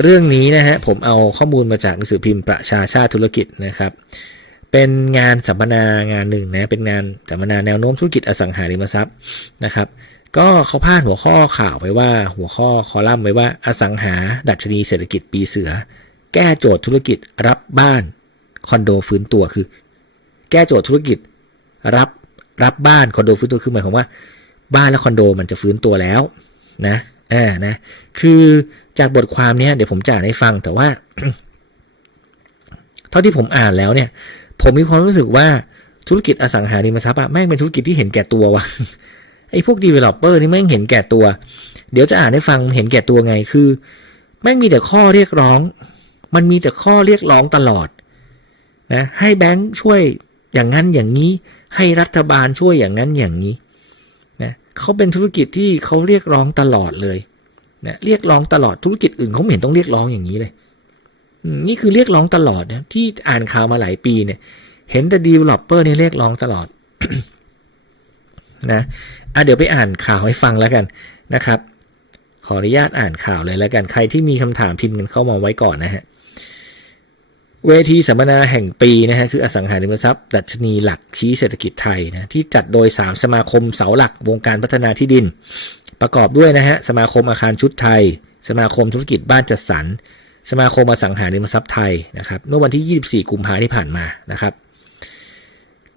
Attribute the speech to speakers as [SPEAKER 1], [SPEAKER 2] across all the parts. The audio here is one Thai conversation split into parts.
[SPEAKER 1] เรื่องนี้นะฮะผมเอาข้อมูลมาจากหนังสือพิมพ์ประชาชาติธุรกิจนะครับ เป็นงานสัมมนางานหนึ่งนะเป็นงานสัมมนาแนวโน้มธุรกิจอสังหาริมทรัพย์นะครับ ก็เขาพาดหัวข้อข่าวไว้ว่าหัวข้อคอลัมน์ไว้ว่าอสังหาดัชนีเศรษฐกิจปีเสือ แก้โจทย์ธุรกิจรับบ้านคอนโดฟื้นตัวคือ แก้โจทย์ธุรกิจรับรับบ้านคอนโดฟื้นตัวคือหมายความว่า บ้านและคอนโดมันจะฟื้นตัวแล้วนะ อ่านะคือจากบทความเนี้ยเดี๋ยวผมจะอ่านให้ฟังแต่ว่า เท่าที่ผมอ่านแล้วเนี่ย ผมมีความรู้สึกว่าธุรกิจอสังหาริมทรัพย์อะแม่งเป็นธุรกิจที่เห็นแก่ตัววะไอ้พวก developer นี่แม่งเห็นแก่ตัว เดี๋ยวจะอ่านให้ฟังเห็นแก่ตัวไงคือ แม่งมีแต่ข้อเรียกร้อง มันมีแต่ข้อเรียกร้องตลอดนะให้แบงค์ช่วยอย่างนั้นอย่างนี้ ให้รัฐบาลช่วยอย่างนั้นอย่างนี้ เขาเป็นธุรกิจที่เขาเรียกร้องตลอดเลยนะเรียกร้องตลอดธุรกิจอื่นเขาไม่เห็นต้องเรียกร้องอย่างนี้เลยนี่คือเรียกร้องตลอดนะที่อ่านข่าวมาหลายปีเนี่ย เห็นแต่ developer เนี่ยเรียกร้องตลอดนะอะเดี๋ยวไปอ่านข่าวให้ฟังแล้วกันนะครับ ขออนุญาตอ่านข่าวเลยแล้วกันใครที่มีคำถามพิมพ์กันเข้ามาไว้ก่อนนะฮะ เวทีสัมมนาแห่งปีนะฮะคืออสังหาริมทรัพย์ดัชนีหลักชี้เศรษฐกิจไทยนะที่จัดโดย 3 สมาคมเสาหลักวงการพัฒนาที่ดิน ประกอบด้วยนะฮะสมาคมอาคารชุดไทย สมาคมธุรกิจบ้านจัดสรรสมาคมอสังหาริมทรัพย์ไทยนะครับเมื่อวันที่ 24 กุมภาพันธ์ที่ผ่านมานะครับ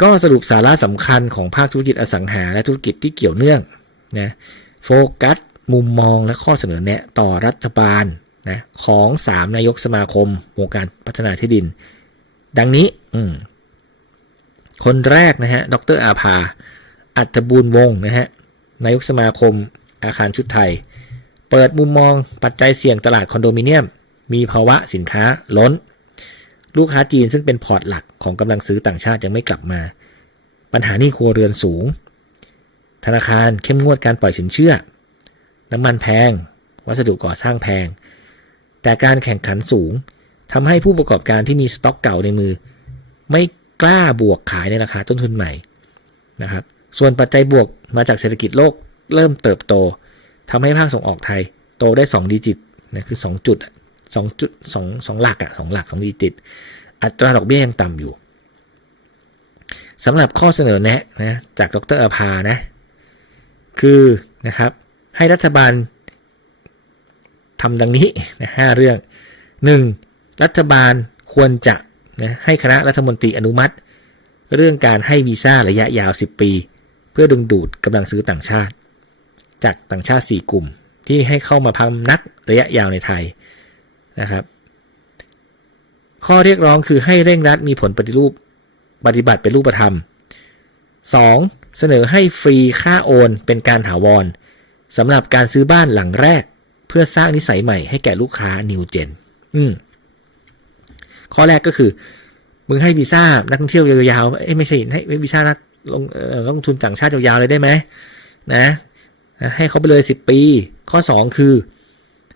[SPEAKER 1] ก็สรุปสาระสำคัญของภาคธุรกิจอสังหาและธุรกิจที่เกี่ยวเนื่องนะโฟกัสมุมมองและข้อเสนอแนะต่อรัฐบาล นะของ3นายกสมาคมวงการพัฒนาที่ดิน ดังนี้คนแรกนะฮะดรอาภา อัตบูลวงศ์นะฮะนายกสมาคมอาคารชุดไทย เปิดมุมมองปัจจัยเสี่ยงตลาดคอนโดมิเนียม มีภาวะสินค้าล้น ลูกค้าจีนซึ่งเป็นพอร์ตหลักของกำลังซื้อต่างชาติยังไม่กลับมา ปัญหานี้ครัวเรือนสูง ธนาคารเข้มงวดการปล่อยสินเชื่อ น้ำมันแพง วัสดุก่อสร้างแพง แต่การแข่งขันสูงทำให้ผู้ประกอบการที่มีสต็อกเก่าในมือ ไม่กล้าบวกขายในราคาต้นทุนใหม่นะครับ ส่วนปัจจัยบวกมาจากเศรษฐกิจโลกเริ่มเติบโตทำให้ภาคส่งออกไทย โตได้ 2 ดิจิตนะคือ2จุด2จุด2 2หลักอะ2หลัก2ดิจิต อัตราดอกเบี้ยยังต่ำอยู่สำหรับข้อเสนอแนะนะจากดรอภานะ คือนะครับให้รัฐบาล ทำดังนี้นะห้าเรื่องหนึ่งรัฐบาลควรจะนะให้คณะรัฐมนตรีอนุมัติ เรื่องการให้วีซ่าระยะยาว 10 ปี เพื่อดึงดูดกำลังซื้อต่างชาติ จากต่างชาติ 4 กลุ่ม ที่ให้เข้ามาพำนักระยะยาวในไทยนะครับ ข้อเรียกร้องคือให้เร่งรัดมีผลปฏิรูปปฏิบัติเป็นรูปธรรม 2. เสนอให้ฟรีค่าโอนเป็นการถาวรสำหรับการซื้อบ้านหลังแรก พื่อสร้างนิสัยใหม่ให้แก่ลูกค้า New Gen อืมข้อแรกก็คือ มึงให้วีซ่านักท่องเที่ยวยาวๆเอ้ยไม่ใช่ให้วีซ่านักลงลงทุนต่างชาติยาวๆเลยได้ไหมนะนะให้เขาไปเลยสิบปี ข้อสองคือ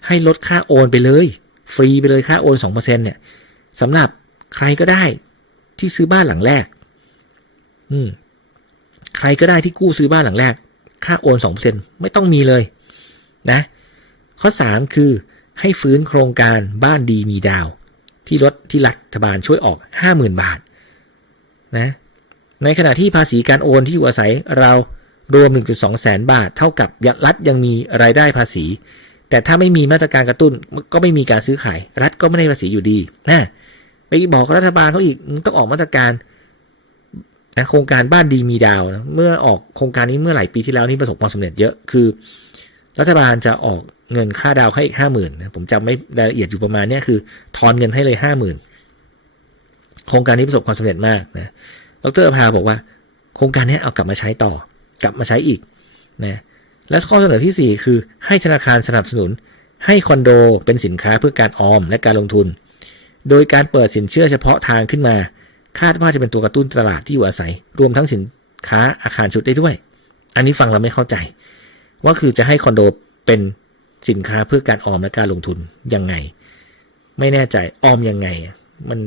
[SPEAKER 1] ให้ลดค่าโอนไปเลย ฟรีไปเลยค่าโอนสองเปอร์เซ็นเนี่ยสำหรับใครก็ได้ที่ซื้อบ้านหลังแรก อืม ใครก็ได้ที่กู้ซื้อบ้านหลังแรก ค่าโอนสองเปอร์เซ็นไม่ต้องมีเลย นะ ข้อสามคือให้ฟื้นโครงการบ้านดีมีดาว ที่รถที่รัฐบาลช่วยออกห้าหมื่นบาทนะในขณะที่ภาษีการโอนที่อยู่อาศัยเรารวม 1.2 แสนบาท เท่ากับรัฐยังมีรายได้ภาษี แต่ถ้าไม่มีมาตรการกระตุ้นก็ไม่มีการซื้อขาย รัฐก็ไม่ได้ภาษีอยู่ดีนะไปบอกรัฐบาลเขาอีกต้องออกมาตรการนะโครงการบ้านดีมีดาวนะเมื่อออกโครงการนี้เมื่อหลายปีที่แล้วนี่ประสบความสำเร็จเยอะคือ รัฐบาลจะออกเงินค่าดาวให้อีกห้าหมื่นนะผมจำไม่รายละเอียดอยู่ประมาณนี้คือทอนเงินให้เลยห้าหมื่นโครงการนี้ประสบความสำเร็จมากนะดรอภาบอกว่า โครงการนี้เอากลับมาใช้ต่อ กลับมาใช้อีกนะและข้อเสนอที่ 4 คือให้ธนาคารสนับสนุน ให้คอนโดเป็นสินค้าเพื่อการออมและการลงทุน โดยการเปิดสินเชื่อเฉพาะทางขึ้นมา คาดว่าจะเป็นตัวกระตุ้นตลาดที่อยู่อาศัย รวมทั้งสินค้าอาคารชุดได้ด้วย อันนี้ฟังเราไม่เข้าใจ ว่าคือจะให้คอนโดเป็นสินค้าเพื่อการออมและการลงทุนยังไง ไม่แน่ใจออมยังไง มัน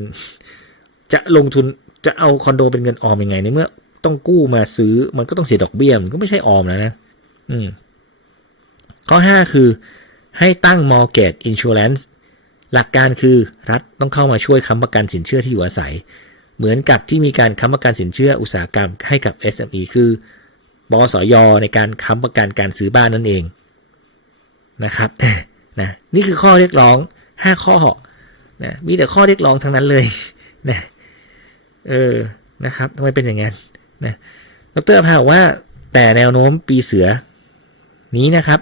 [SPEAKER 1] จะลงทุนจะเอาคอนโดเป็นเงินออมยังไงในเมื่อ ต้องกู้มาซื้อมันก็ต้องเสียดอกเบี้ยมันก็ไม่ใช่ออมแล้วนะ อืม ข้อห้าคือ ให้ตั้ง mortgage insurance หลักการคือรัฐต้องเข้ามาช่วยค้ำประกันสินเชื่อที่อยู่อาศัย เหมือนกับที่มีการค้ำประกันสินเชื่ออุตสาหกรรมให้กับ SME คือ บสยในการค้ำประกันการซื้อบ้านนั่นเองนะครับนะนี่คือข้อเรียกร้องห้าข้อนะมีแต่ข้อเรียกร้องทั้งนั้นเลยนะเออนะครับทำไมเป็นอย่างนั้นนะดรอภาว่าแต่แนวโน้มปีเสือนี้นะครับ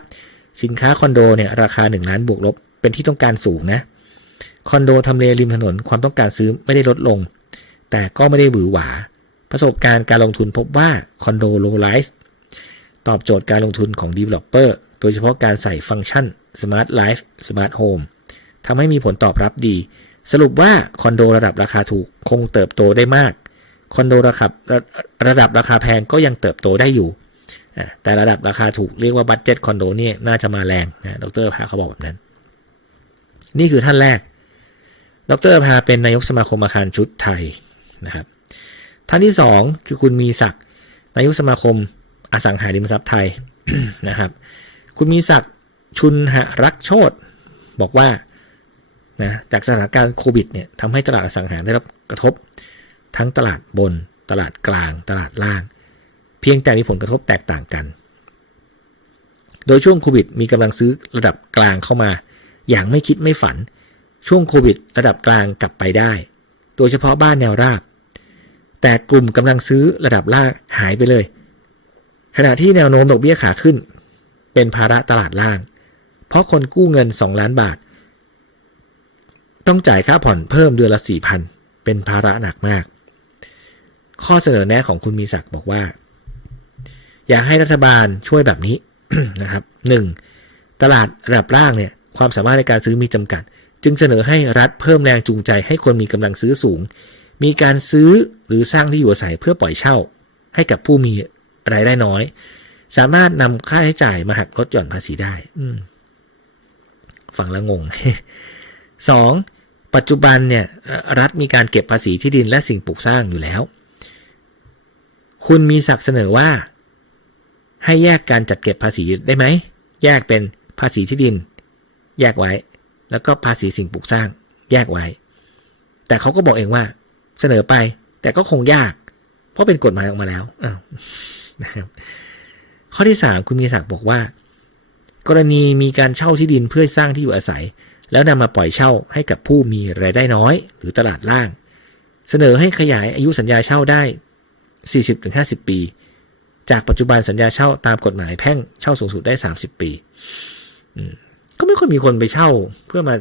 [SPEAKER 1] สินค้าคอนโดเนี่ยราคา 1 ล้านบวกลบ เป็นที่ต้องการสูงนะคอนโดทำเลริมถนนความต้องการซื้อไม่ได้ลดลง แต่ก็ไม่ได้หวือหวา ประสบการณ์การลงทุนพบว่าคอนโดโลไลซ์ ตอบโจทย์การลงทุนของ Developer โดยเฉพาะการใส่ฟังก์ชัน Smart Life Smart Home ทำให้มีผลตอบรับดี สรุปว่าคอนโดระดับราคาถูกคงเติบโตได้มาก คอนโดระดับระดับราคาแพงก็ยังเติบโตได้อยู่ แต่ระดับราคาถูกเรียกว่าบัตเจ็ตคอนโดเนี่ยน่าจะมาแรงนะ ดรพาเขาบอกแบบนั้น นี่คือท่านแรก ดรพาเป็นนายกสมาคมอาคารชุดไทยนะครับ ท่านที่สองคือคุณมีศักดิ์นายกสมาคม อสังหาริมทรัพย์ไทยนะครับ คุณมีศักดิ์ชุนหรักโชตบอกว่านะจากสถานการณ์โควิดเนี่ยทำให้ตลาดอสังหาได้รับกระทบ ทั้งตลาดบน ตลาดกลาง ตลาดล่าง เพียงแต่มีผลกระทบแตกต่างกัน โดยช่วงโควิด มีกำลังซื้อระดับกลางเข้ามา อย่างไม่คิดไม่ฝัน ช่วงโควิด ระดับกลางกลับไปได้ โดยเฉพาะบ้านแนวราบ แต่กลุ่มกำลังซื้อระดับล่างหายไปเลย ขณะที่แนวโน้มดอกเบี้ยขาขึ้น เป็นภาระตลาดล่าง เพราะคนกู้เงิน 2 ล้านบาท ต้องจ่ายค่าผ่อนเพิ่มเดือนละ4,000เป็นภาระหนักมาก ข้อเสนอแนะของคุณมีศักดิ์บอกว่า อยากให้รัฐบาลช่วยแบบนี้นะครับ 1. ตลาดระดับล่างเนี่ยความสามารถในการซื้อมีจำกัด จึงเสนอให้รัฐเพิ่มแรงจูงใจให้คนมีกำลังซื้อสูง มีการซื้อหรือสร้างที่อยู่อาศัยเพื่อปล่อยเช่า ให้กับผู้มี รายได้น้อย สามารถนำค่าใช้จ่ายมาหักลดหย่อนภาษีได้อืฟังแล้วงงสองปัจจุบันเนี่ยรัฐมีการเก็บภาษีที่ดินและสิ่งปลูกสร้างอยู่แล้ว คุณมีศักเสนอว่า ให้แยกการจัดเก็บภาษีได้ไหม แยกเป็นภาษีที่ดิน แยกไว้ แล้วก็ภาษีสิ่งปลูกสร้าง แยกไว้ แต่เขาก็บอกเองว่า เสนอไป แต่ก็คงยาก เพราะเป็นกฎหมายออกมาแล้วอ้าว นะครับ ข้อที่สามคุณมีศักดิ์บอกว่า กรณีมีการเช่าที่ดินเพื่อสร้างที่อยู่อาศัย แล้วนำมาปล่อยเช่าให้กับผู้มีรายได้น้อย หรือตลาดล่าง เสนอให้ขยายอายุสัญญาเช่าได้ 40-50 ปี จากปัจจุบันสัญญาเช่าตามกฎหมายแพ่งเช่าสูงสุดได้ 30 ปีก็ไม่ค่อยมีคนไปเช่าเพื่อมา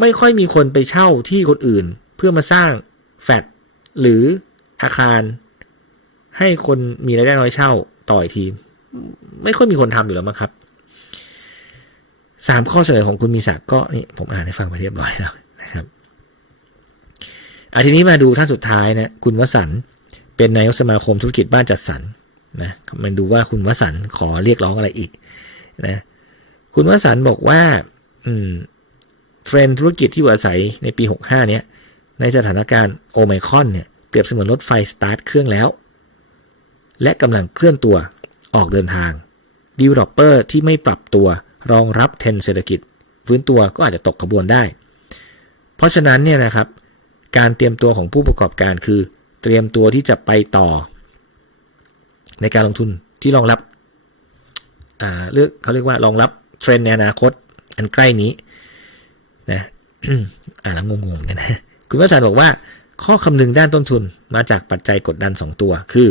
[SPEAKER 1] ไม่ค่อยมีคนไปเช่าที่คนอื่น เพื่อมาสร้างแฟลตหรืออาคาร ให้คนมีรายได้น้อยเช่าต่ออีกที ไม่ค่อยมีคนทำอยู่แล้วมั้งครับสามข้อเสนอของคุณมีศักก็นี่ผมอ่านให้ฟังไปเรียบร้อยแล้วนะครับอาทีนี้มาดูท่านสุดท้ายนะคุณวสันเป็นนายกสมาคมธุรกิจบ้านจัดสรรนะมันดูว่าคุณวสันขอเรียกร้องอะไรอีกนะคุณวสันบอกว่าอืมเทรนธุรกิจที่อยู่อาศัยในปี 65 เนี้ยในสถานการณ์โอไมคอนเนี่ยเปรียบเสมือนรถไฟสตาร์ทเครื่องแล้ว และกำลังเคลื่อนตัวออกเดินทาง Developer ที่ไม่ปรับตัวรองรับเทรนเศรษฐกิจ ฟื้นตัวก็อาจจะตกขบวนได้ เพราะฉะนั้นเนี่ยนะครับ การเตรียมตัวของผู้ประกอบการคือ เตรียมตัวที่จะไปต่อ ในการลงทุนที่รองรับเลือกเขาเรียกว่ารองรับเทรนในอนาคตอันใกล้นี้นะอ่าแล้วงงๆกันนะ คุณวัชรบอกว่า ข้อคำนึงด้านต้นทุนมาจากปัจจัยกดดัน 2 ตัว คือ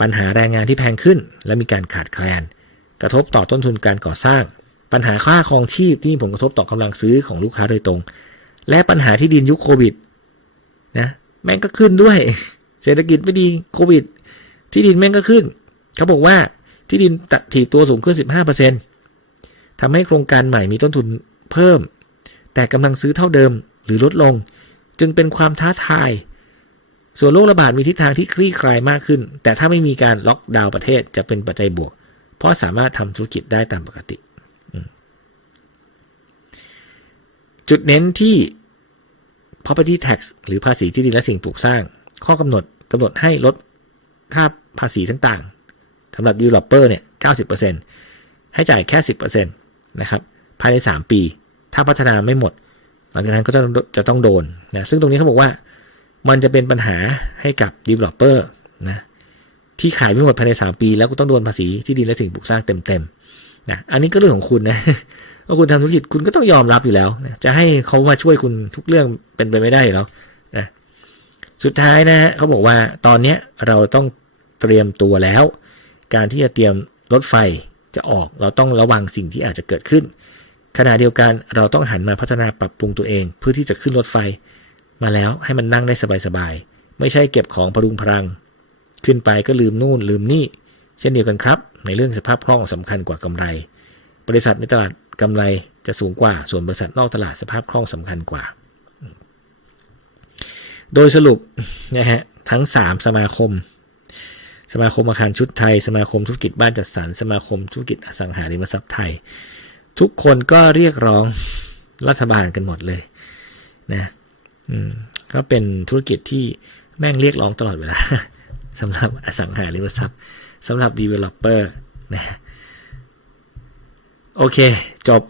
[SPEAKER 1] ปัญหาแรงงานที่แพงขึ้น และมีการขาดแคลน กระทบต่อต้นทุนการก่อสร้าง ปัญหาค่าครองชีพที่มีผลกระทบต่อกำลังซื้อของลูกค้าโดยตรง และปัญหาที่ดินยุคโควิดนะแม่งก็ขึ้นด้วย เศรษฐกิจไม่ดีโควิด ที่ดินแม่งก็ขึ้น เขาบอกว่าที่ดินตัดถีบตัวสูงขึ้น 15%ทำให้โครงการใหม่มีต้นทุนเพิ่ม แต่กำลังซื้อเท่าเดิมหรือลดลง จึงเป็นความท้าทาย ส่วนโรคระบาดมีทิศทางที่คลี่คลายมากขึ้น แต่ถ้าไม่มีการล็อกดาวน์ประเทศจะเป็นปัจจัยบวก เพราะสามารถทำธุรกิจได้ตามปกติ จุดเน้นที่ property tax หรือภาษีที่ดินและสิ่งปลูกสร้าง ข้อกำหนดกำหนดให้ลดค่าภาษีต่างๆสำหรับ developer เนี่ย 90%ให้จ่ายแค่ 10%นะครับ ภายใน 3 ปี ถ้าพัฒนาไม่หมด หลังจากนั้นก็จะจะต้องโดนนะ ซึ่งตรงนี้เขาบอกว่า มันจะเป็นปัญหาให้กับ developer นะที่ขายไม่หมดภายใน 3 ปี แล้วก็ต้องโดนภาษีที่ดินและสิ่งปลูกสร้างเต็มๆนะอันนี้ก็เรื่องของคุณนะว่าคุณทำธุรกิจคุณก็ต้องยอมรับอยู่แล้วนะจะให้เขามาช่วยคุณทุกเรื่องเป็นไปไม่ได้อยู่แล้วนะสุดท้ายนะฮะเขาบอกว่าตอนเนี้ยเราต้องเตรียมตัวแล้ว การที่จะเตรียมรถไฟจะออกเราต้องระวังสิ่งที่อาจจะเกิดขึ้น ขณะเดียวกันเราต้องหันมาพัฒนาปรับปรุงตัวเอง เพื่อที่จะขึ้นรถไฟ มาแล้วให้มันนั่งได้สบายๆ ไม่ใช่เก็บของพรุงพรัง ขึ้นไปก็ลืมนู่นลืมนี่ เช่นเดียวกันครับ ในเรื่องสภาพคล่องสำคัญกว่ากำไร บริษัทในตลาดกำไรจะสูงกว่า ส่วนบริษัทนอกตลาดสภาพคล่องสำคัญกว่า โดยสรุปนะฮะทั้ง 3 สมาคม สมาคมอาคารชุดไทย สมาคมธุรกิจบ้านจัดสรร สมาคมธุรกิจอสังหาริมทรัพย์ไทย ทุกคนก็เรียกร้องรัฐบาลกันหมดเลยนะ ก็เป็นธุรกิจที่แม่งเรียกร้องตลอดเวลาสำหรับอสังหาริมทรัพย์สำหรับ Developer นะโอเค จบ